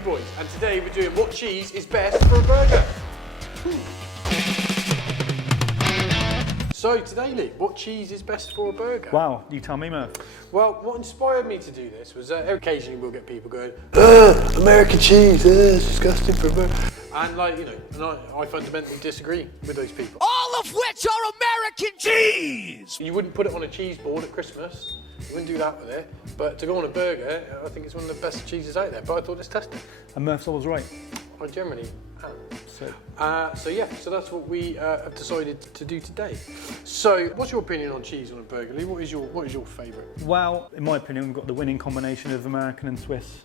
Beefy Boys, and today we're doing what cheese is best for a burger. So today, Lee, what cheese is best for a burger? Wow, you tell me, Murph. Well, what inspired me to do this was occasionally we'll get people going, American cheese, it's disgusting for a burger. And like, you know, and I fundamentally disagree with those people. All of which are American cheese! You wouldn't put it on a cheese board at Christmas. You wouldn't do that with it. But to go on a burger, I think it's one of the best cheeses out there. But I thought let's test it. And Murph's always right. I generally am. So So that's what we have decided to do today. So, what's your opinion on cheese on a burger, Lee? What is your favourite? well, in my opinion, we've got the winning combination of American and Swiss.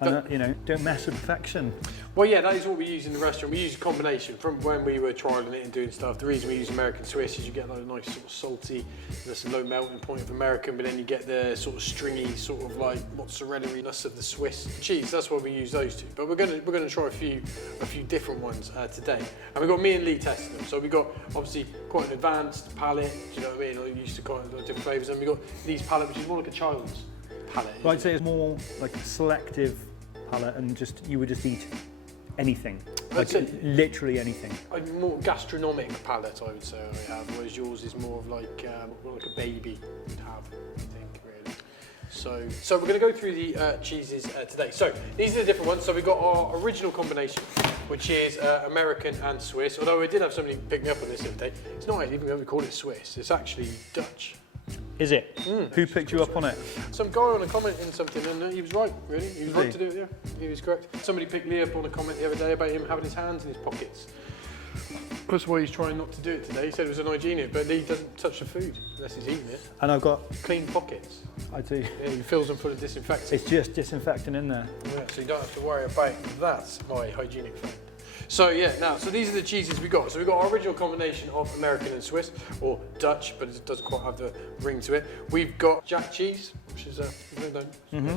And, you know, don't mess with perfection. Well, yeah, that is what we use in the restaurant. We use a combination from when we were trialling it and doing stuff. The reason we use American Swiss is you get like a nice sort of salty, there's a low melting point of American, but then you get the sort of stringy, sort of like mozzarella-ness of the Swiss cheese. That's why we use those two. But we're gonna try a few different ones today. And we've got me and Lee testing them. So we've got obviously quite an advanced palate. Do you know what I mean? I'm used to quite a lot of different flavours. And we've got Lee's palate, which is more like a child's palate. Well, I'd say it's more like a selective palate, and just you would just eat anything, like literally anything. A more gastronomic palate, I would say I have, whereas yours is more of like a baby would have, I think, really. So we're going to go through the cheeses today. So these are the different ones. So we've got our original combination, which is American and Swiss. Although I did have somebody pick me up on this the other day. It's not even going to call it Swiss. It's actually Dutch. Is it? Who picked you up on it? Some guy on a comment in something, and he was right, really. He was right to do it, yeah. He was correct. Somebody picked Lee up on a comment the other day about him having his hands in his pockets. That's why he's trying not to do it today. He said it was unhygienic, but Lee doesn't touch the food unless he's eating it. And I've got Clean pockets. I do. Yeah, he fills them full of disinfectant. It's just disinfectant in there. Yeah, so you don't have to worry about that, my hygienic friend. So yeah, so these are the cheeses we got. So we've got our original combination of American and Swiss, or Dutch, but it doesn't quite have the ring to it. We've got Jack cheese, which is a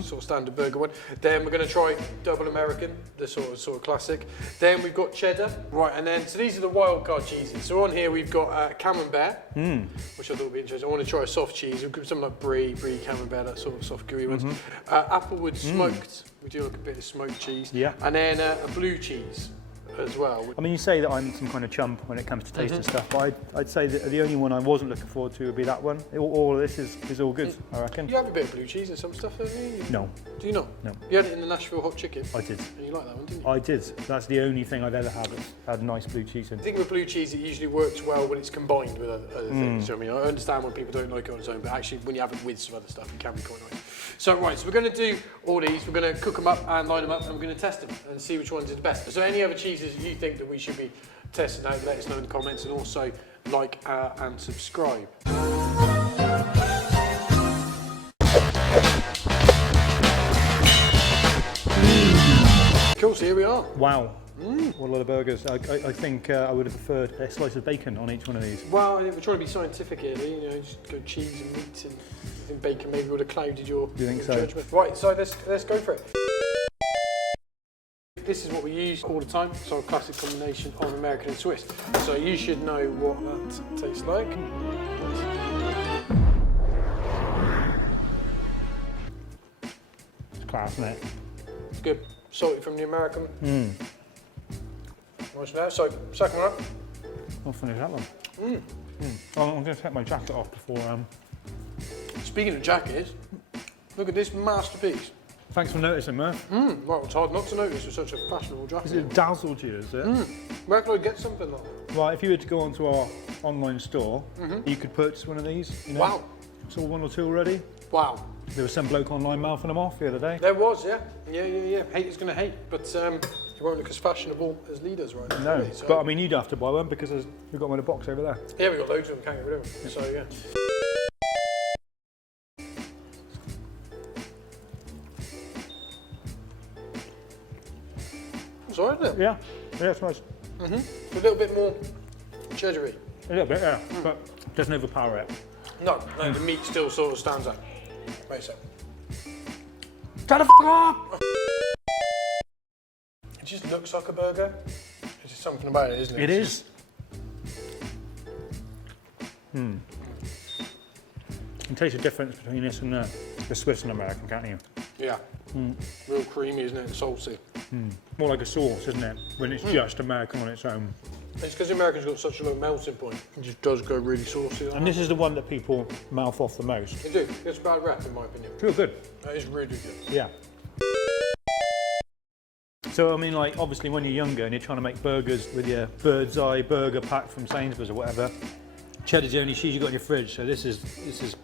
sort of standard burger one. Then we're going to try double American, the sort of classic. Then we've got Cheddar, right? And then so these are the wild card cheeses. So on here we've got Camembert, which I thought would be interesting. I want to try a soft cheese, something like Brie, Camembert, that sort of soft gooey ones. Applewood Smoked, we do like a bit of smoked cheese. Yeah. And then a blue cheese as well. I mean, you say that I'm some kind of chump when it comes to taste and stuff, but I'd say that the only one I wasn't looking forward to would be that one. All of this is all good, I reckon. You have a bit of blue cheese and some stuff, don't you? No. Do you not? No. You had it in the Nashville hot chicken? I did. And you like that one, didn't you? I did. That's the only thing I've ever had that's had nice blue cheese in. I think with blue cheese, it usually works well when it's combined with other things. So, I mean, I understand when people don't like it on its own, but actually when you have it with some other stuff, it can be quite nice. So, right, so we're going to do all these. We're going to cook them up and line them up, and we're going to test them and see which ones are the best. So any other cheeses you think that we should be testing out, let us know in the comments, and also like and subscribe. Cool, so here we are. Wow. What a lot of burgers. I think I would have preferred a slice of bacon on each one of these. Well, we're trying to be scientific here, you know, just go cheese and meat, and I think bacon maybe would have clouded your judgment. Right, so let's go for it. This is what we use all the time, so a classic combination of American and Swiss. So you should know what that tastes like. It's class, isn't it? It's good. Salty from the American. Nice now. So, second one up. I'll finish that one. I'm going to take my jacket off before. Speaking of jackets, look at this masterpiece. Thanks for noticing, Murph. Well, it's hard not to notice with such a fashionable jacket. It dazzled you, is it? Where can I get something like that? Right, if you were to go onto our online store, you could purchase one of these. You know? Wow. Saw one or two already. Wow. There was some bloke online mouthing them off the other day. There was, yeah. Yeah. Haters gonna hate, but you won't look as fashionable as leaders right now. No, really, so. but I mean, you'd have to buy one because we've got one in a box over there. Yeah, we've got loads of them, can't get rid of them. So, yeah. It's alright, isn't it? Yeah, it's nice. A little bit more cheddary. A little bit, yeah, but doesn't overpower it. No, the meat still sort of stands out. Wait a sec. Shut the f*** up! It just looks like a burger. There's just something about it, isn't it? It is. You can taste the difference between this and the Swiss and American, can't you? Yeah. Real creamy, isn't it? And salty. More like a sauce, isn't it? When it's just American on its own. It's because the American's got such a low melting point. It just does go really saucy. Like And this is the one that people mouth off the most. They do. It's a bad rap, in my opinion. It's real good. That is really good. Yeah. So, I mean, like, obviously when you're younger and you're trying to make burgers with your bird's eye burger pack from Sainsbury's or whatever, cheddar's the only cheese you've got in your fridge, so this is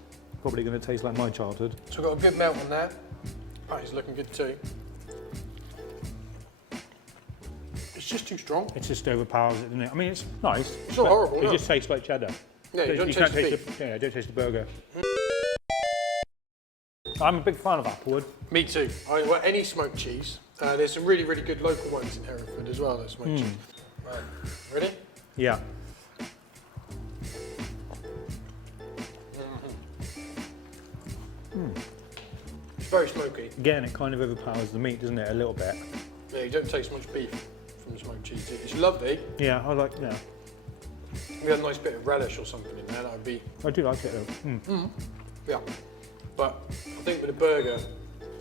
probably going to taste like my childhood. So we've got a good melt on there. Patty's looking good too. It's just too strong. It just overpowers it, doesn't it? I mean, it's nice. It's not horrible, It no. just tastes like cheddar. Yeah, you don't can't taste the taste beef. don't taste the burger. I'm a big fan of Applewood. Me too. Well, any smoked cheese. There's some really, really good local ones in Hereford as well, that smoked cheese. Right. Ready? Yeah. It's very smoky. Again, it kind of overpowers the meat, doesn't it? A little bit. Yeah, you don't taste much beef from the smoked cheese. It's lovely. Yeah, I like. Yeah, We had a nice bit of relish or something in there. That would be. I do like it though. Yeah. But I think with a burger,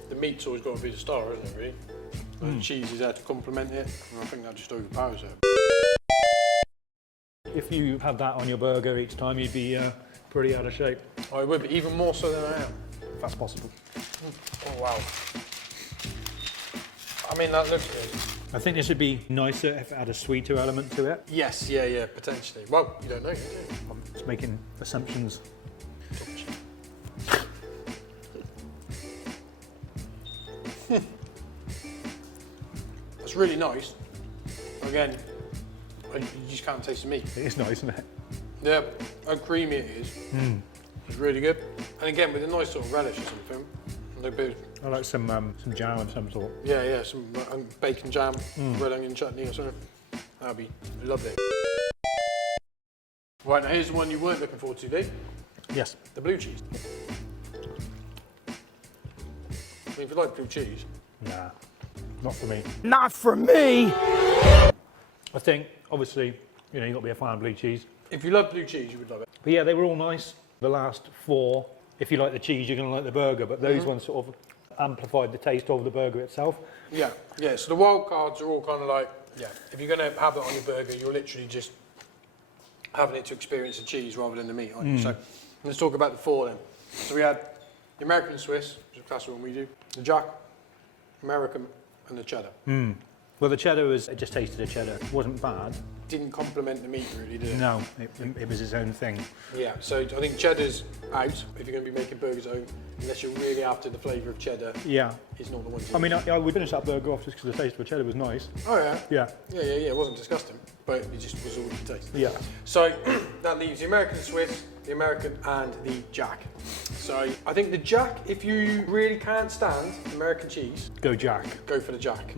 the meat's always got to be the star, isn't it? Really. The cheese is there to complement it, and I think that just overpowers it. If you had that on your burger each time, you'd be pretty out of shape. I would, but even more so than I am. If that's possible. Oh wow. I mean, that looks good. I think this would be nicer if it had a sweeter element to it. Yes, yeah, potentially. Well, you don't know, do you? I'm just making assumptions. It's really nice. Again, you just can't taste the meat. It is nice, isn't it? Yeah, how creamy it is. It's really good. And again, with a nice sort of relish or something. And a bit, I like some jam of some sort. yeah, some bacon jam, red onion chutney or something. That'd be lovely. Right, now here's the one you weren't looking forward to, Lee. Yes. The blue cheese. I mean, if you like blue cheese. Nah, not for me. Not for me. I think, obviously, you know, you've got to be a fan of blue cheese. If you love blue cheese, you would love it. But yeah, they were all nice. The last four, if you like the cheese, you're going to like the burger, but those ones sort of amplified the taste of the burger itself. Yeah, so the wild cards are all kind of like, if you're going to have it on your burger, you're literally just having it to experience the cheese rather than the meat, aren't you? So let's talk about the four then. So we had the American Swiss, which is the classic one we do, the Jack, American, and the Cheddar. Well, the cheddar it just tasted of cheddar. It wasn't bad. Didn't complement the meat really, did it? No, it was its own thing. Yeah, so I think Cheddar's out if you're going to be making burgers at home, unless you're really after the flavour of cheddar. Yeah. It's not the one to I mean, I would finish that burger off just because the taste of the cheddar was nice. Oh yeah. Yeah. Yeah, it wasn't disgusting, but it just was all you could taste. Yeah. So that leaves the American Swiss, the American, and the Jack. So I think the Jack, if you really can't stand American cheese, Go Jack. go for the Jack.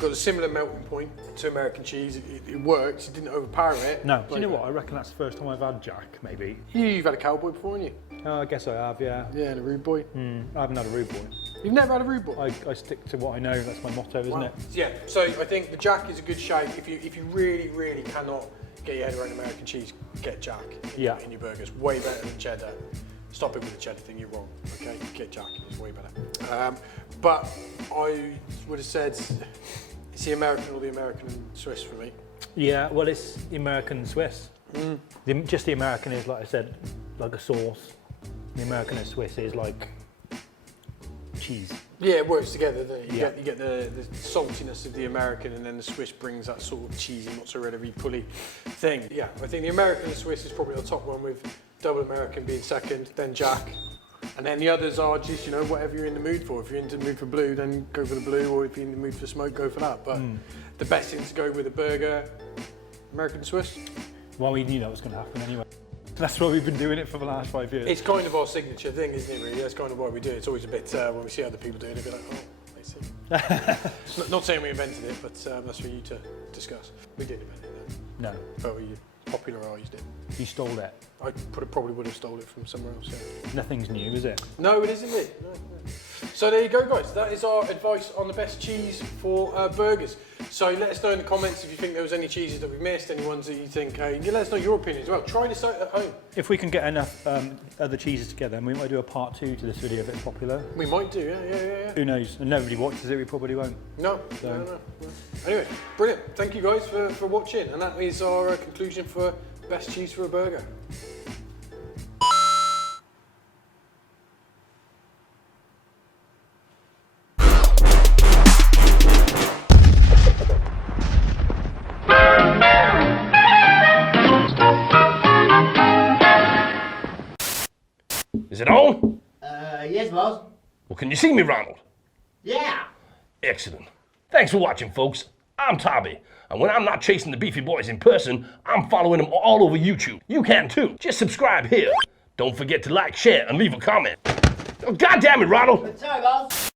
Got a similar melting point to American cheese. It works. It didn't overpower it. No. Do you know what? I reckon that's the first time I've had Jack, maybe. You've had a cowboy before, haven't you? I guess I have, yeah. Yeah, and a rude boy. I haven't had a rude boy. You've never had a rude boy? I stick to what I know. That's my motto, isn't it? Yeah. So I think the Jack is a good shout. If you really, really cannot get your head around American cheese, get Jack in your burgers. Way better than cheddar. Stop it with the cheddar thing, you're wrong. Okay, get Jack, it's way better. But I would have said it's the American or the American and Swiss for me. Yeah, well, it's the American Swiss. Just the American is, like I said, like a sauce. The American and Swiss is like cheese. Yeah, it works together, doesn't it? Yeah. You get the saltiness of the American, and then the Swiss brings that sort of cheesy, mozzarella-y, pulley thing. Yeah, I think the American and Swiss is probably the top one, with double American being second, then Jack. And then the others are just, you know, whatever you're in the mood for. If you're in the mood for blue, then go for the blue, or if you're in the mood for smoke, go for that. But the best thing to go with a burger, American Swiss. Well, we knew that was going to happen anyway. That's why we've been doing it for the last 5 years. It's kind of our signature thing, isn't it, really? That's kind of why we do it. It's always a bit, when we see other people doing it, a bit like, oh, I see. not saying we invented it, but that's for you to discuss. We didn't invent it, No, but we popularised it. you stole it. I probably would have stole it from somewhere else, yeah. Nothing's new, is it? No, it isn't it? No. So there you go, guys. That is our advice on the best cheese for burgers. So let us know in the comments if you think there was any cheeses that we've missed, any ones that you think, you let us know your opinion as well. Try this out at home. If we can get enough other cheeses together, and we might do a part 2 to this video if it's popular. We might do, yeah. Who knows? And nobody watches it, we probably won't. No. Anyway, brilliant. Thank you guys for watching, and that is our conclusion for best cheese for a burger. Is it on? Yes, boss. Well, can you see me, Ronald? Yeah. Excellent. Thanks for watching, folks. I'm Tommy, and when I'm not chasing the Beefy boys in person, I'm following them all over YouTube. You can too. Just subscribe here. Don't forget to like, share, and leave a comment. Oh, God damn it, Ronald! Sorry, boss.